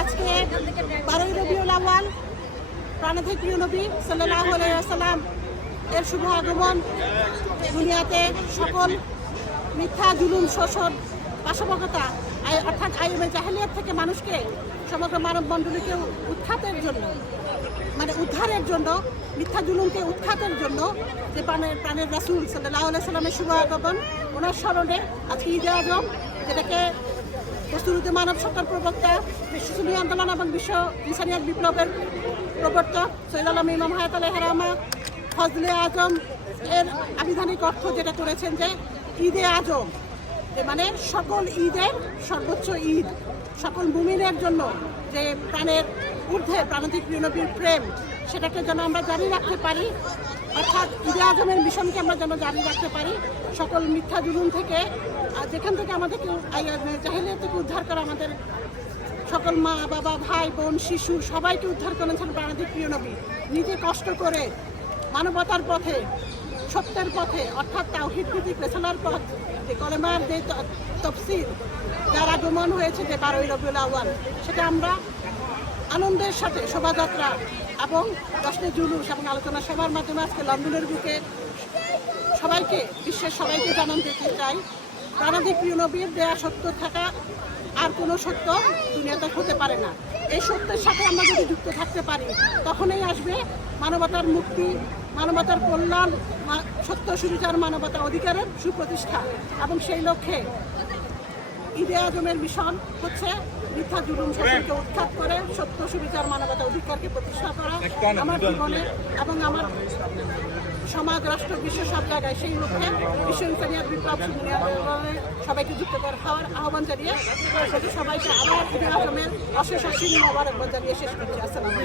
আজকে বারোই রবিউল আওয়াল প্রাণাধিক প্রিয় নবী সাল্লাহ সাল্লাম এর শুভ আগমন। দুনিয়াতে সকল মিথ্যা, জুলুম, শোষণ পাশবকতা অর্থাৎ আইএমএ জাহেলিয়াত থেকে মানুষকে সমগ্র মানব মণ্ডলীকে উৎখাতের জন্য মানে উদ্ধারের জন্য, মিথ্যা, জুলুমকে উৎখাতের জন্য যে প্রাণের প্রাণের রাসুল সাল্লাহ সাল্লামের শুভ আগমন, ওনার স্মরণে আজকে ঈদে আজম, যেটাকে বস্তুরূপে মানব সত্তার প্রবক্তা, বিশ্ব আন্দোলন এবং বিশ্ব ইনসানিয়াত বিপ্লবের প্রবর্তক সৈয়দ আলম ইমাম হায়াত আলহ হেরামা, ফজলে আজম এর আবিধানিক অর্থ যেটা করেছেন যে ঈদে আজম মানে সকল ঈদের সর্বোচ্চ ঈদ, সকল মুমিনের জন্য যে প্রাণের ঊর্ধ্বে প্রাণতিক নবীর প্রেম, সেটাকে যেন আমরা জারি রাখতে পারি অর্থাৎ ঈদে আজমের মিশনকে আমরা যেন জারি রাখতে পারি, সকল মিথ্যা জুলুম থেকে। আর যেখান থেকে আমাদেরকে জাহিলিয়া থেকে উদ্ধার করা আমাদের সকল মা, বাবা, ভাই, বোন, শিশু সবাইকে উদ্ধার করেছেন প্রাণাধিক প্রিয় নবী। নিজে কষ্ট করে মানবতার পথে, সত্যের পথে, অর্থাৎ তাওহিদ ভিত্তিক রেসালার পথ, যে কলেমার যে তফসিল, যার আগমন হয়েছে যে বারোই রবিউল আওয়াল সেটা আমরা আনন্দের সাথে শোভাযাত্রা এবং দশটি জুলুস এবং আলোচনা সভার মাধ্যমে আজকে লন্ডনের বুকে সবাইকে, বিশ্বের সবাইকে জানান দিতে চাই। প্রাণাধিক প্রিয় নবীর দেয়া সত্য থাকা আর কোনো সত্য দুনিয়াতে হতে পারে না। এই সত্যের সাথে আমরা যদি যুক্ত থাকতে পারি, তখনই আসবে মানবতার মুক্তি, মানবতার কল্যাণ সত্য সুবিচার, মানবতার অধিকারের সুপ্রতিষ্ঠা এবং সেই লক্ষ্যে ঈদে আজমের মিশন হচ্ছে মিথ্যা জুলুম শোষণকে উৎখাত করে সত্য সুবিচার মানবতা অধিকারকে প্রতিষ্ঠা করা। আমার জীবনে এবং আমার সমাজ রাষ্ট্র বিশ্ব সব জায়গায় সেই লক্ষ্যে বিশ্ব ইনসানিয়াত বিপ্লব সবাইকে যুক্ত করে হওয়ার আহ্বান জানিয়ে সবাইকে আবার ঈদে আজমের অশেষ অসীম মোবারকবাদ জানিয়ে শেষ করছি। আসসালামু